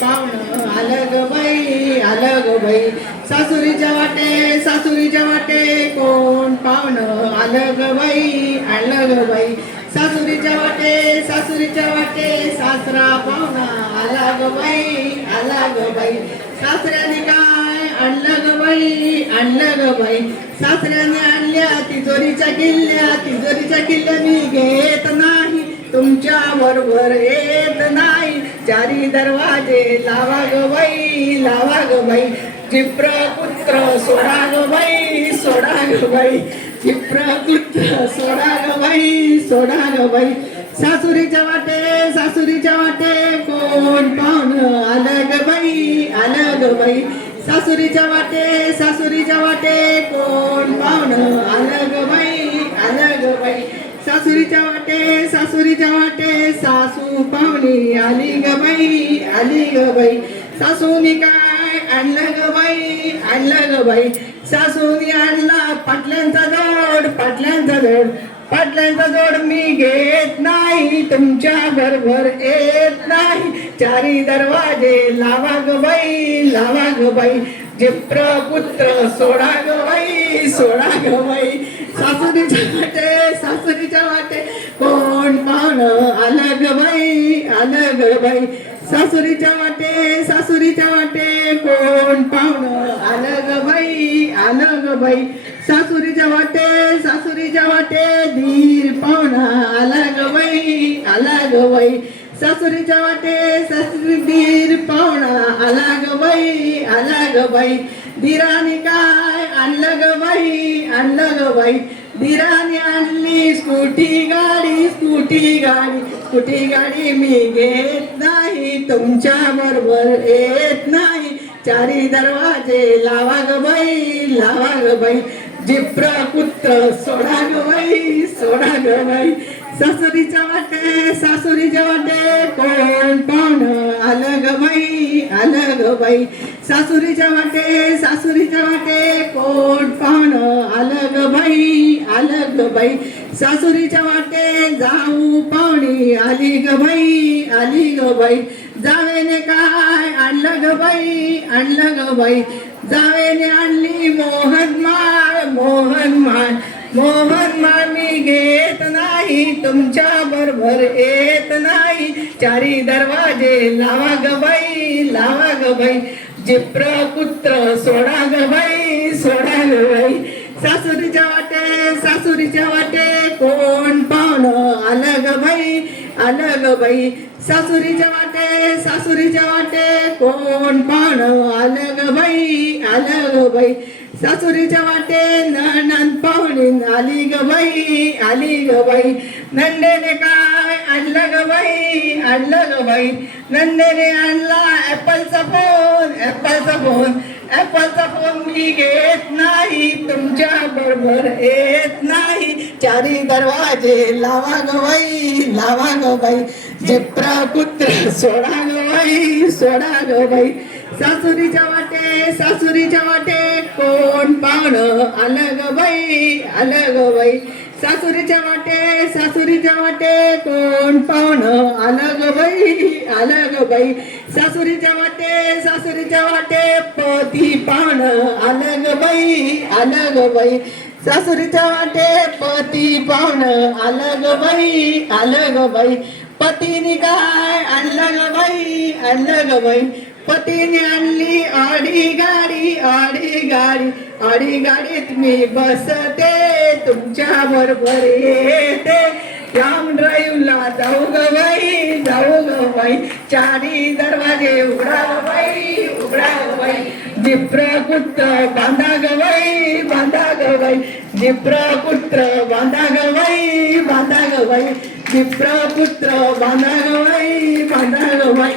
पाहुणं आलं ग बाई आलं ग बाई सासुरीच्या वाटे सासुरीच्या वाटे कोण पाहुणं आलं ग बाई आलं ग बाई सासुरीच्या वाटे सासुरीच्या वाटे सासरा पाहुणा आला ग बाई. आला ग बाई सासऱ्याने काय आणलं ग बाई आणलं ग बाई सासऱ्याने आणल्या तिजोरीच्या किल्ल्या तिजोरीच्या किल्ल्या मी घेत नाही. तुमच्या बरोबर ये चारी दरवाजे लावा ग बाई लावा ग बाई. चिप्र पुत्र सोडा ग बाई सोडा ग बाई. चिप्र पुत्र सोडा ग बाई सोडा ग बाई. सासुरीच्या वाटे सासुरीच्या वाटे कोण पाहुण आलं ग बाई आलं ग बाई. सासुरीच्या वाटे सासुरीच्या वाटे कोण पाहुण आलं सासुरीच्या वाटे सासुरीच्या वाटे सासू पाहुणी आली ग बाई आली ग बाई. सासूनी काय आणलं ग बाई आणलं ग बाई. सासूनी आणला पाटल्यांचा जोड पाटल्यांचा जोड. पाटल्यांचा जोड मी घेत नाही तुमच्या घरभर येत नाही. चारी दरवाजे लावा ग बाई लावा ग बाई. जिप्र पुत्र सोडा ग बाई सोडा ग बाई. सासुरीच्या वाटे वाटे कोण पाहण आलं ग बाई आलं ग बाई. सासुरीच्या वाटे सासुरीच्या वाटे. कोण पाहुणं आलं ग बाई आलं ग बाई. सासुरीच्या वाटे सासुरीच्या वाटे. धीर पाहुणा आला ग बाई आला ग बाई. सासुरीच्या वाटे सासरी धीर पाहुणा आला ग बाई आला ग बाई. धीराने काय आणलं ग बाई आणलं ग बाई. धीराने आणली स्कूटी गाडी स्कूटी गाडी. स्कूटी गाडी मी घेत नाही तुमच्या बरोबर येत नाही. चारी दरवाजे लावा ग बाई लावा ग बाई. जिप्रा पुत्र सोडा ग बाई सोडा ग बाई. सासुरीच्या वाटे सासुरीच्या वाटे कोण पाहुणं आलं ग बाई आलं ग बाई. सासुरीच्या वाटे सासुरीच्या वाटे कोण पाहुणं? आलं ग बाई आलं ग बाई. सासुरीच्या वाटे जाऊ पाहुणी आली ग बाई आली ग बाई. जावेने काय आणलं ग बाई आणलं ग बाई. जावेने आणली मोहन माळ मोहन माळ. मोहन माळ मी घेत नाही तुमच्या बरोबर येत नाही. चारी दरवाजे लावा ग बाई लावा ग बाई. जिप्र पुत्र सोडा ग सोडा ग सासुरीच्या वाटे सासुरीच्या वाटे कोण पाहुणं? आलं ग बाई आलं ग बाई सासुरीच्या वाटे सासुरीच्या वाटे कोण पाहुणं? आलं ग बाई आलं ग बाई सासुरीच्या वाटे ननंद पाहुणी आली ग बाई आली ग बाई नंदेने का आणला ग बाई आणला ग बाई. नंदेने आणला ऍपलचा फोन ऍपलचा फोन. ऍपलचा फोन मी घेत नाही तुमच्या बरोबर येत नाही. चारी दरवाजे लावा ग बाई लावा ग बाई. जिप्रा पुत्र सोडा ग बाई सोडा ग बाई. सासुरीच्या वाटे सासुरीच्या वाटे कोण पाहुणं? आलं ग बाई आलं ग बाई. सासुरीच्या वाटे सासुरीच्या वाटे कोण पाहुणं? आलं ग बाई आलं ग बाई. सासुरीच्या वाटे सासुरीच्या वाटे पती पाहुणं. आलं ग बाई आलं ग बाई. सासुरीच्या वाटे पती पाहुणं. आलं ग बाई आलं ग बाई. पतीने काय? आणलं ग बाई आणलं ग बाई. पतीने आणली आडी गाडी आडी गाडी आडी गाडीत मी बसते तुमच्या बरोबर येते. राम ड्राईव्हला जाऊ ग बाई जाऊ ग बाई. चारी दरवाजे उघडा बाई उघडा बाई. जिप्र पुत्र बांधा ग बाई बांधा ग बाई. जिप्र पुत्र बांधा ग बाई बांधा ग बाई. जिप्र पुत्र बांधा ग बाई बांधा ग बाई.